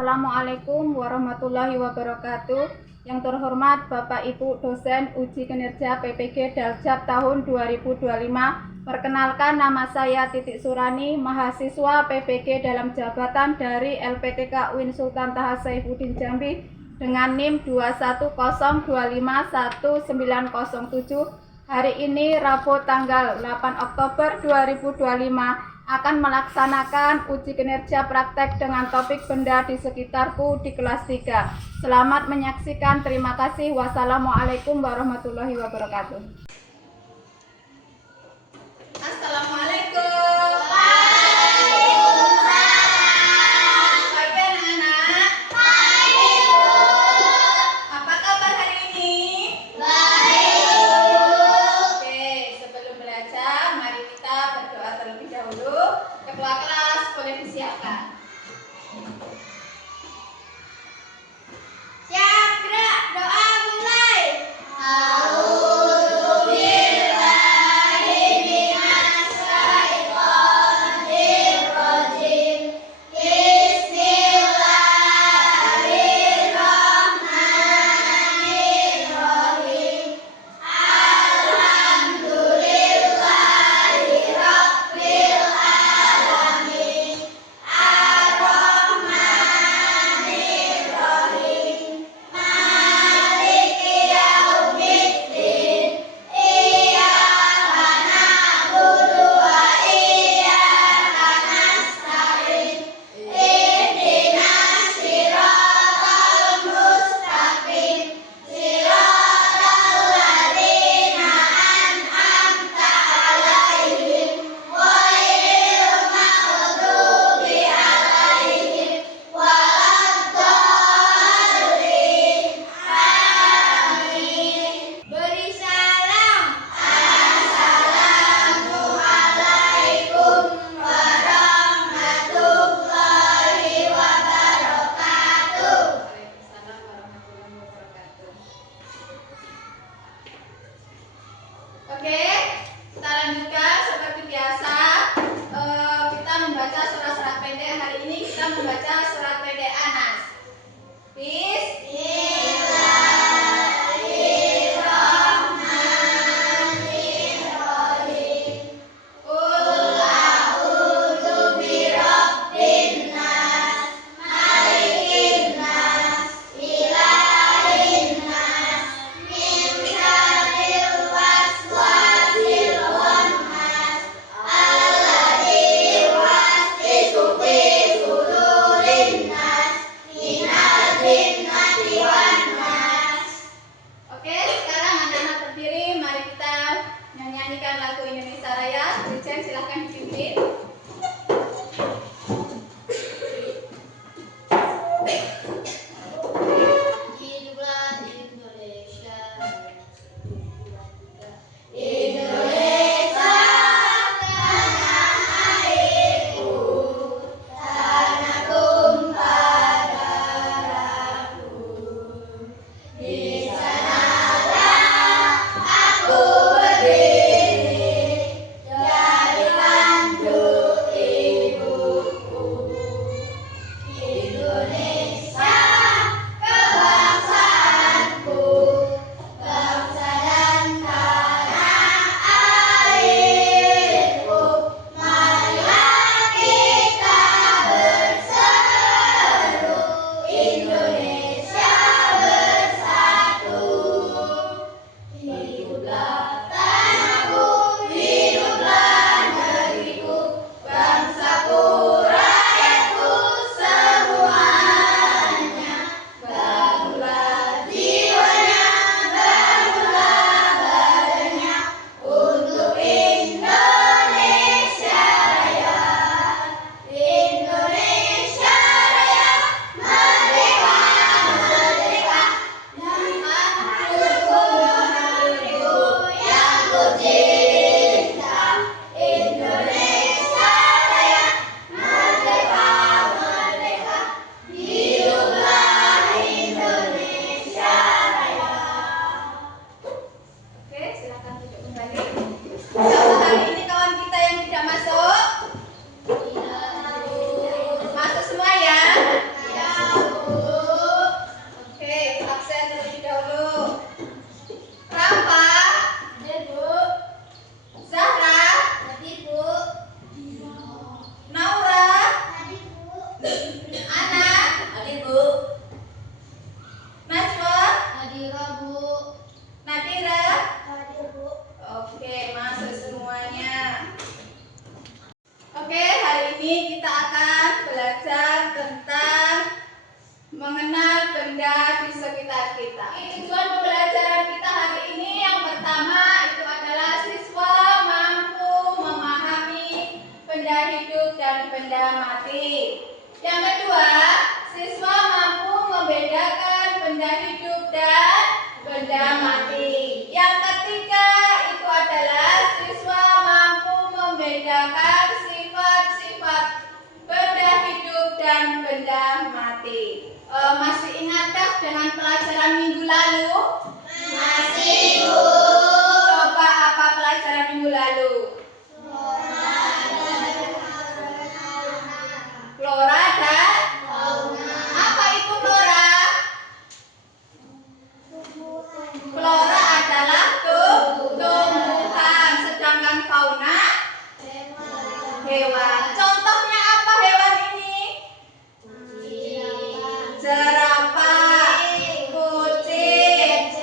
Assalamualaikum warahmatullahi wabarakatuh. Yang terhormat Bapak Ibu dosen uji kinerja PPG Daljab tahun 2025. Perkenalkan, nama saya Titik Surani, mahasiswa PPG dalam jabatan dari LPTK UIN Sultan Taha Saifuddin Jambi dengan NIM 210251907. Hari ini Rabu tanggal 8 Oktober 2025 akan melaksanakan uji kinerja praktek dengan topik benda di sekitarku di kelas 3. Selamat menyaksikan. Terima kasih. Wassalamualaikum warahmatullahi wabarakatuh. Assalamualaikum. Ketua kelas boleh disiapkan. Siap, gerak, doa mulai. Oke, kita lanjutkan seperti biasa. Kita membaca surat-surat pendek. Hari ini kita membaca surat pendek Anas. Anak. Hadir, Bu. Najwa. Hadira, Bu. Nadira. Hadir, Bu. Oke, masuk semuanya. Oke, hari ini kita akan belajar tentang mengenal benda di sekitar kita. Tujuan pembelajaran kita hari ini yang pertama itu adalah siswa mampu memahami benda hidup dan benda mati. Yang kedua, siswa mampu membedakan benda hidup dan benda mati. Yang ketiga itu adalah siswa mampu membedakan sifat-sifat benda hidup dan benda mati. Masih ingatkah dengan pelajaran minggu lalu? Masih, Bu. Coba apa pelajaran minggu lalu? Flora dan apa itu flora? Flora adalah tumbuhan, sedangkan fauna hewan. Contohnya apa hewan ini? Jerapah, kucing,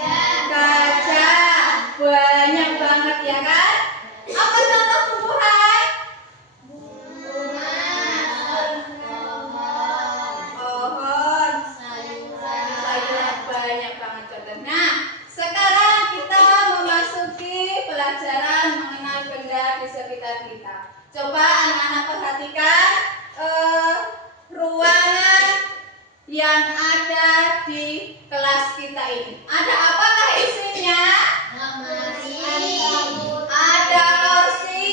gajah, banyak banget ya kan? Apa contoh tumbuhan? Pohon, sayuran, banyak banget contohnya. Nah, sekarang kita memasuki pelajaran mengenal benda di sekitar kita. Coba anak-anak perhatikan ruangan yang ada di kelas kita ini. Ada apakah isinya? Ada kursi,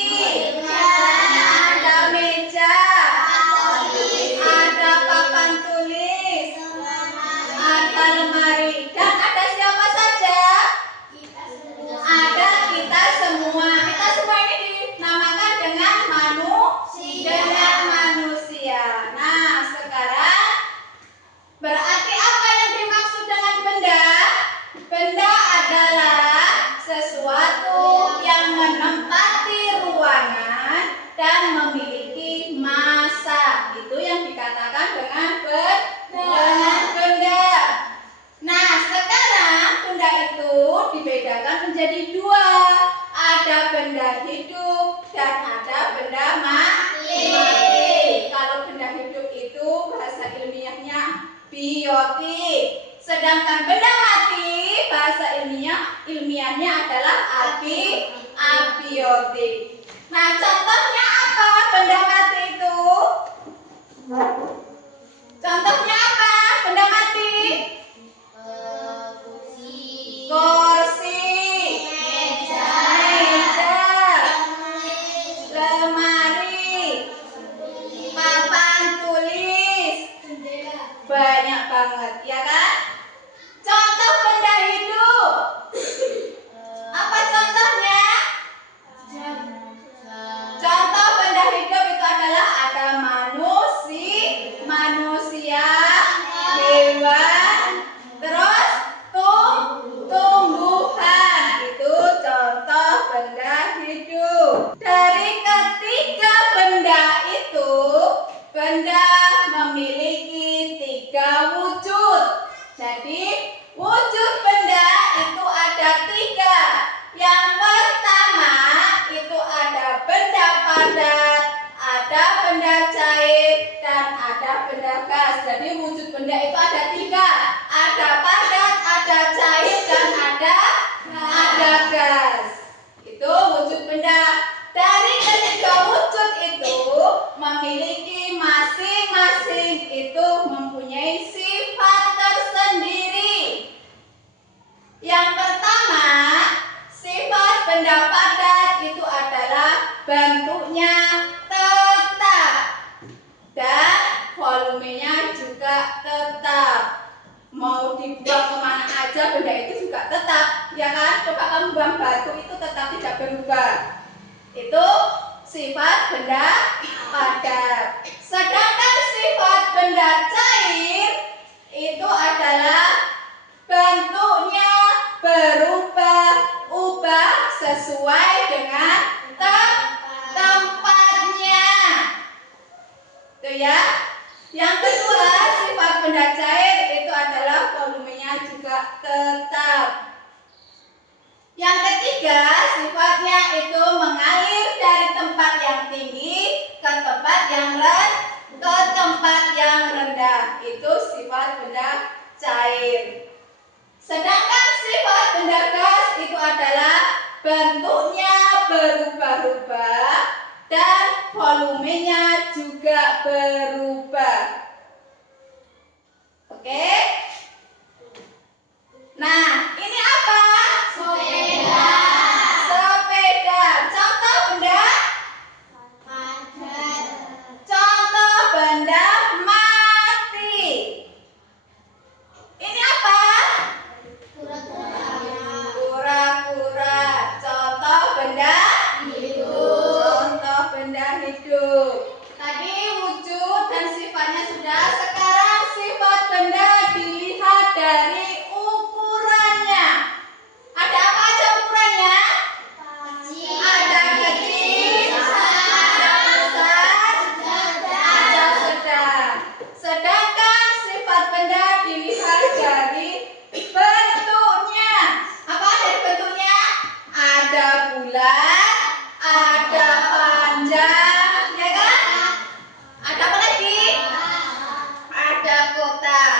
ada meja, ada papan tulis, ada lemari, dan ada siapa saja? Ada kita semua. Kita semua ini dinamakan dengan manusia. Nah, sekarang berarti apa yang dimaksud dengan benda? Benda adalah sesuatu yang menempati ruangan dan memiliki massa. Itu yang dikatakan dengan benda. Nah, sekarang benda itu dibedakan menjadi dua. Ada benda hidup dan ada benda mati. Kalau benda hidup itu bahasa ilmiahnya biotik. Sedangkan benda mati bahasa ilmiahnya adalah abiotik. Nah, contohnya apa benda mati itu? Contohnya apa benda mati? Kursi, meja, lemari, papan tulis, banyak banget ya kan? Contoh benda hidup, apa contohnya? Contoh benda hidup itu adalah ada manusia, hewan, terus tumbuhan. Itu contoh benda hidup. Dari ketiga benda itu, benda memiliki tiga wujud. Jadi wujud benda itu ada tiga. Yang pertama itu ada benda padat, ada benda cair, dan ada benda gas. Jadi wujud benda itu ada tiga. Ada padat, ada cair, dan ada gas. Itu wujud benda. Dari ketiga wujud itu memiliki masing-masing itu mempunyai sifat tersendiri. Yang pertama, sifat benda padat itu adalah bentuknya tetap dan volumenya juga tetap. Mau dibuang kemana aja benda itu juga tetap, ya kan? Coba kamu buang batu itu tetap tidak berubah. Itu sifat benda padat. Sedangkan sifat benda cair itu adalah bentuknya berubah-ubah sesuai dengan tempatnya. Itu ya. Yang benda cair itu adalah volumenya juga tetap. Yang ketiga, sifatnya itu mengalir dari tempat yang tinggi ke tempat yang rendah. Itu sifat benda cair. Sedangkan sifat benda gas itu adalah bentuknya berubah-ubah dan volumenya juga berubah. Oke? Nah, ini apa? Sepeda. Sepeda. Contoh benda? Padat. Contoh benda mati. Ini apa? Kura-kura. Contoh benda Hidup. contoh benda hidup. Tadi wujud dan sifatnya sudah. Sekarang sifat benda dilihat dari ukurannya. Ada apa aja ukurannya? Ada kecil, ada besar, ada sedang. Sedangkan sifat benda dilihat dari bentuknya. Apa dari bentuknya? Ada bulat, ada panjang, ya kan? Ada apa lagi? Ada kotak.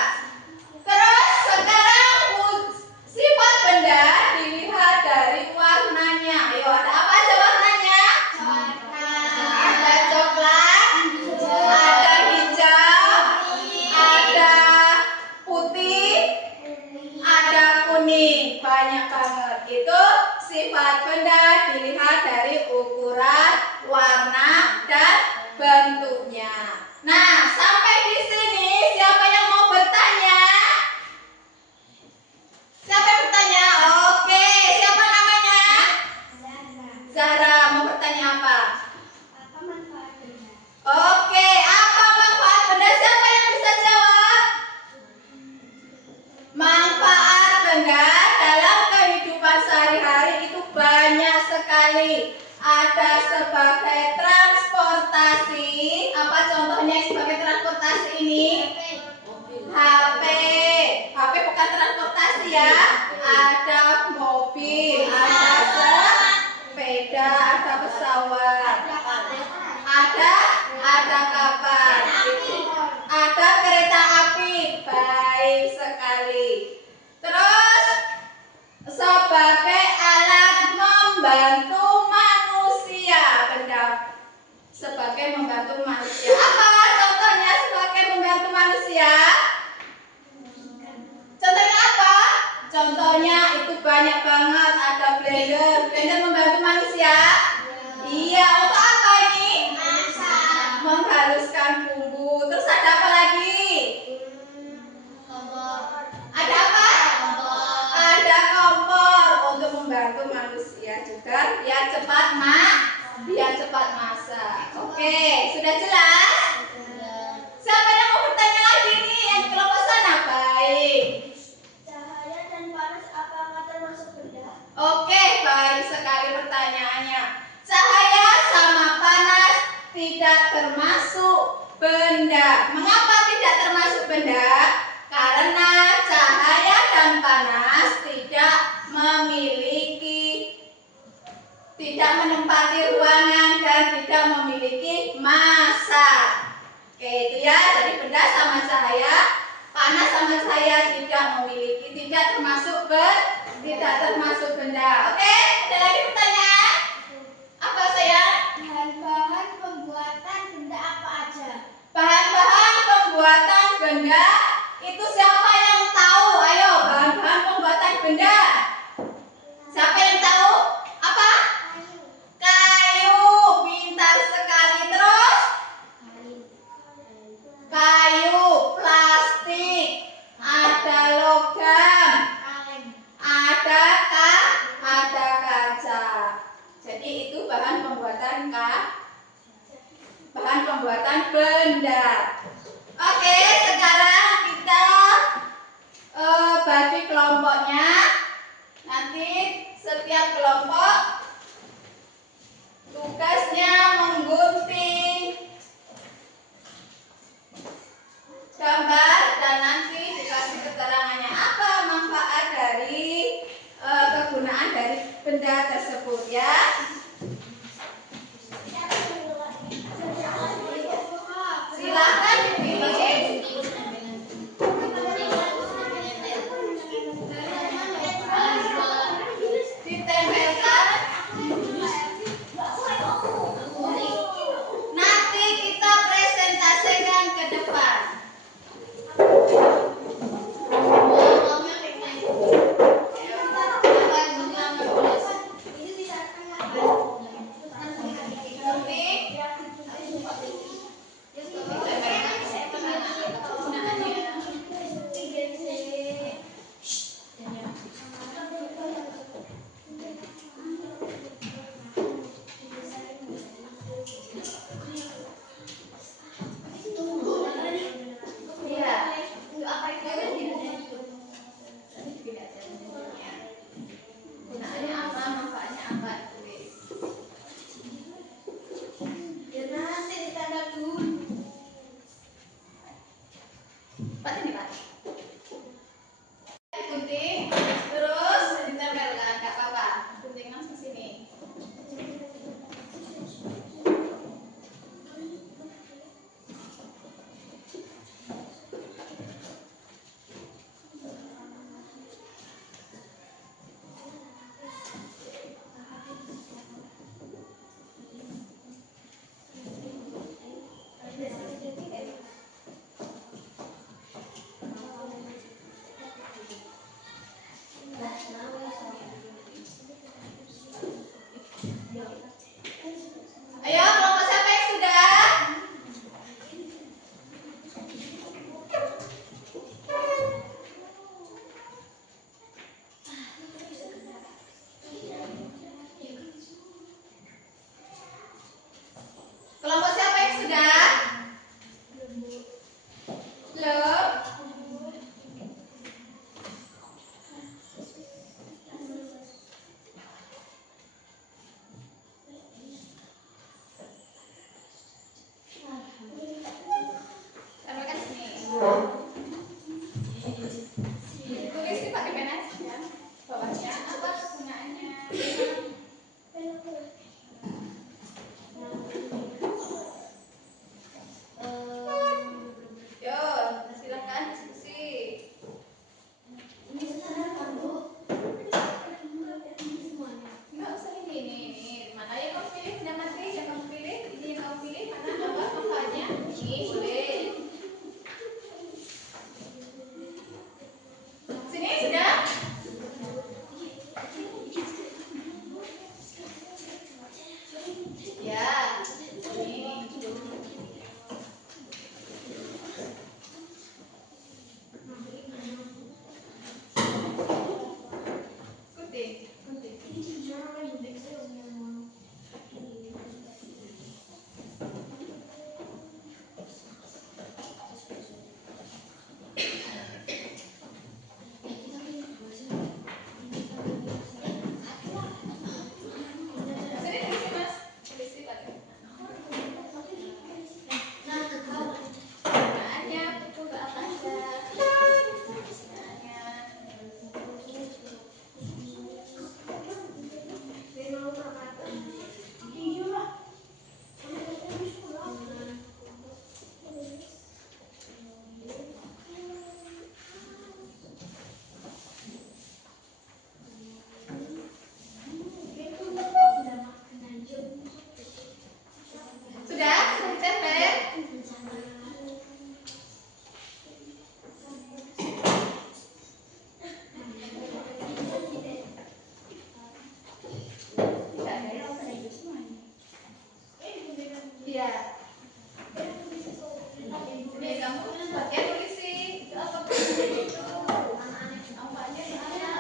Terus sekarang sifat benda dilihat dari warnanya. Ayo, ada apa aja warnanya? Ada coklat, ada hijau, ada putih, ada kuning. Banyak banget. Itu sifat benda dilihat dari ukuran, warna, dan bentuknya. Nah, sampai di sini siapa yang mau bertanya? Siapa yang bertanya? Oke, siapa namanya? Zahra, mau bertanya apa? Oke, apa manfaat benda? Siapa yang bisa jawab? Manfaat benda dalam kehidupan sehari-hari itu banyak sekali. Ada sebagai transportasi. Apa contohnya sebagai transportasi ini? HP. HP bukan transportasi ya. Ada mobil, ada sepeda, ada pesawat. Ada kapal. Ada kereta api. Baik sekali. Terus sebagai alat membantu manusia, benda sebagai membantu manusia. Apa contohnya sebagai membantu manusia? Contohnya apa? Contohnya itu banyak banget. Ada blender. Blender membantu manusia? Iya. Untuk apa ini? Menghaluskan bumbu. Terus ada apa lagi? Ada apa? Ada kompor untuk membantu manusia juga biar cepat masak. Oke, sudah jelas? Siapa yang mau bertanya lagi nih? Yang di kelompok sana? Baik. Cahaya dan panas apakah termasuk benda? Oke, baik sekali pertanyaannya. Cahaya sama panas tidak termasuk benda. Mengapa tidak termasuk benda? Karena cahaya dan panas tidak menempati ruangan dan tidak memiliki massa. Oke, itu ya. Jadi benda sama cahaya, panas sama cahaya tidak termasuk benda. Oke, ada lagi pertanyaan? Apa sayang? Bahan-bahan pembuatan benda apa aja? Bahan-bahan pembuatan benda itu siapa yang tahu? Ayo, bahan-bahan pembuatan benda. Siapa yang tahu? Apa? Kayu. Pintar sekali. Terus? Kayu, plastik, ada logam, ada kaca. Jadi itu bahan pembuatan benda. Oke, sekarang kita Pak sini Pak. Gunting, terus ditempelkan, nggak apa-apa. Gunting langsung sini. Ayo, kelompok siapa yang sudah? Kelompok siapa yang sudah? Belum? Taruhkan sini. Tulis sih pakai pena ya. Bawahnya apa kegunaannya? Yo, silakan diskusi. Nggak usah ini. Mana yang kamu pilih? Benda mati yang kamu pilih? Ini yang kamu pilih? Mana apa makanya? Ini boleh. Sini sudah? Ya. Ini. Gunting. Sini tulisi Mas. Tulisi pakai. Gunaannya buku ke apa aja? Gunaannya. Sudah? Sudah ditempel? Iya. Ini kamu pakai tulisi. Itu apa tulisannya itu? Nampaknya di mana?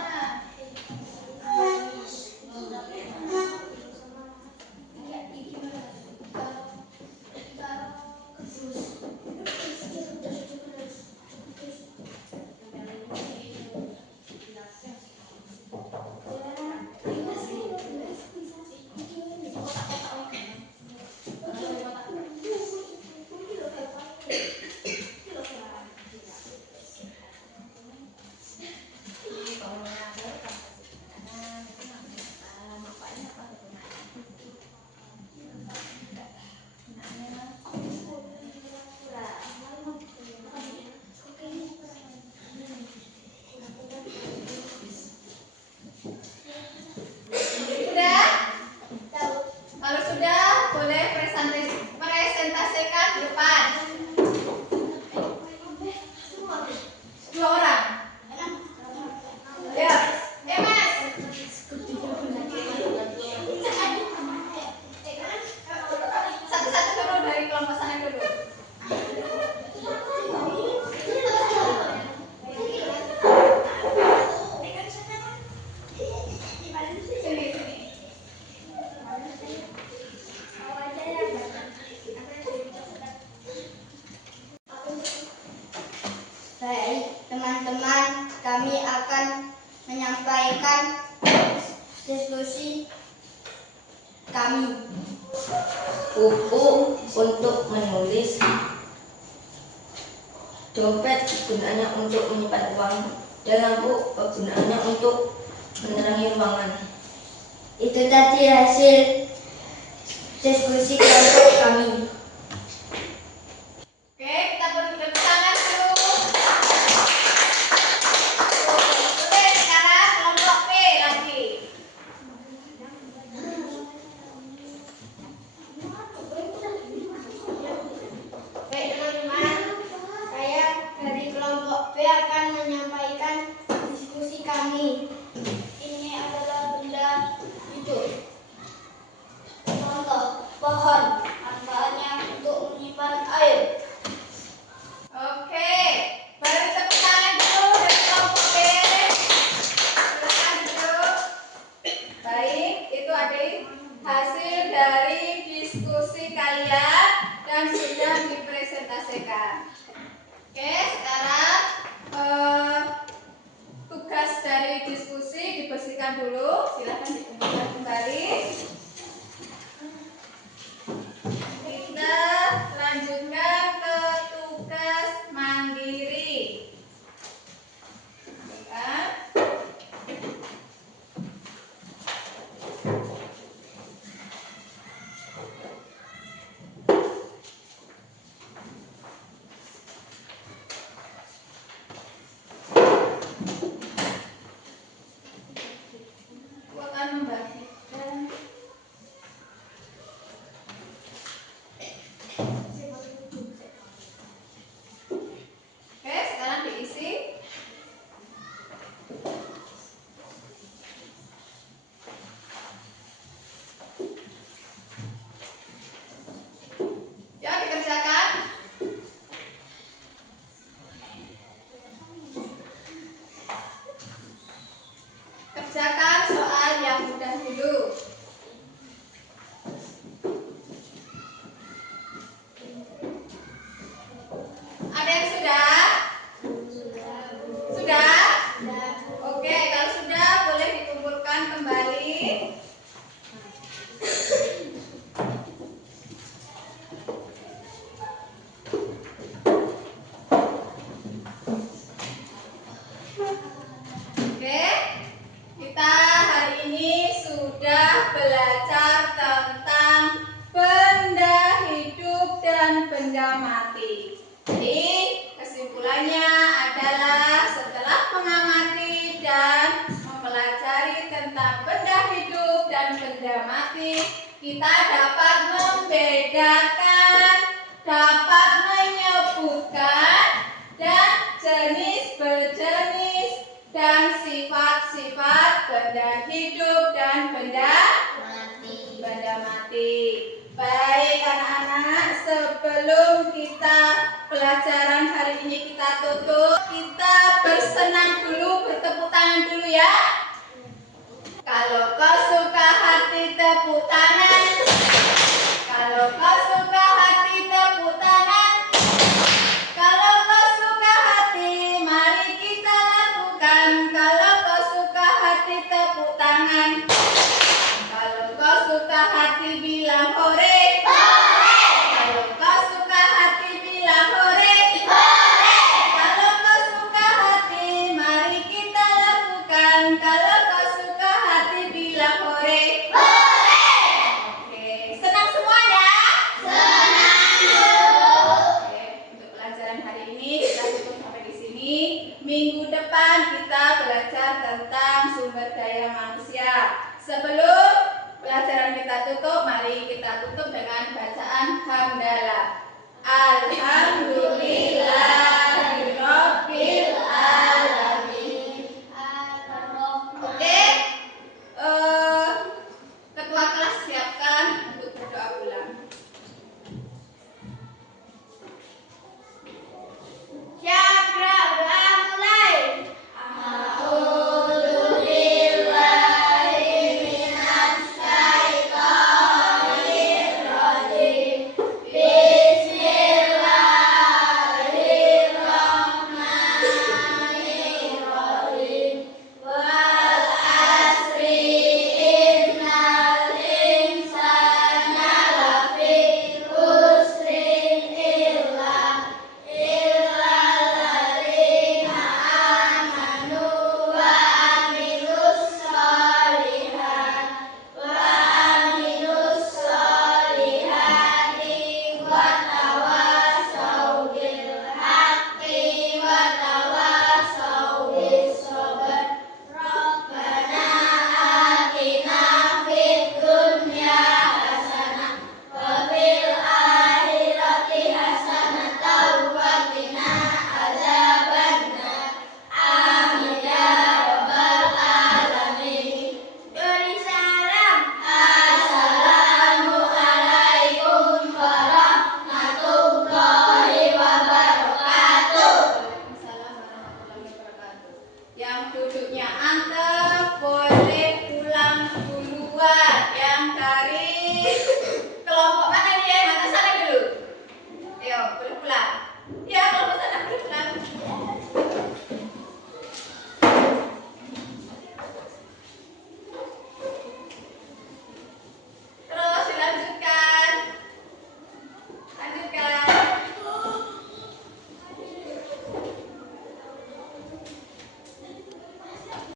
Ini kalau mengatur kan kasih kanan, itu namanya apa? Nampaknya apa kegunaannya? Sudah? Kalau sudah, boleh presentasikan di depan. 2 orang. Ya, Mas. Satu-satu dulu dari kelompok sana dulu. Sini, sini. Baik, teman-teman, kami akan menyampaikan diskusi kami. Buku untuk menulis Dompet gunanya untuk menyimpan uang dan lampu gunanya untuk menerangi ruangan. Itu tadi hasil diskusi kelompok kami. Oke, kita beri tepuk tangan dulu. Oke, sekarang kelompok B lagi. Baik teman-teman, saya dari kelompok B akan menyampaikan diskusi kami. Ini adalah benda hidup. Contoh, pohon, manfaatnya untuk menyimpan air. Oke, beri tepuk tangan dulu dari kelompok B. Silakan duduk. Baik, itu adik hasil dari diskusi kalian dan sudah dipresentasikan. Oke, sekarang tugas dari diskusi dibersihkan dulu. Silakan dikumpulkan kembali. Kita lanjutkan ke tugas mandiri. Ya. Aku akan membagikan Oke, sekarang diisi. Ya, dikerjakan. Kerjakan soal yang mudah dulu. Ada yang sudah? Sudah? Oke, kalau sudah boleh dikumpulkan kembali. Oke, kita hari ini sudah belajar tentang benda hidup dan benda mati. Jadi kesimpulannya adalah setelah mengamati dan mempelajari tentang benda hidup dan benda mati, kita dapat membedakan, dapat menyebutkan dan jenis berjenis dan sifat-sifat benda hidup dan benda mati. Baik anak-anak, sebelum kita pelajaran hari ini kita tutup, kita bersenang dulu, bertepuk tangan dulu ya. Kalau kau suka hati tepuk tangan. Kalau kau suka hati tepuk tangan. Kalau kau suka hati, mari kita lakukan. Kalau kau suka hati tepuk tangan. Kalau kau suka hati bilang hore. Kalau kau suka hati bilang hore. Kalau kau suka hati, mari kita lakukan. Kalau kau suka hati bilang hore. Oke, senang semuanya? Oke, untuk pelajaran hari ini kita cukup sampai di sini. Minggu depan kita belajar tentang sumber daya manusia. Sebelum pelajaran kita tutup, mari kita tutup dengan bacaan hamdalah. Alhamdulillah.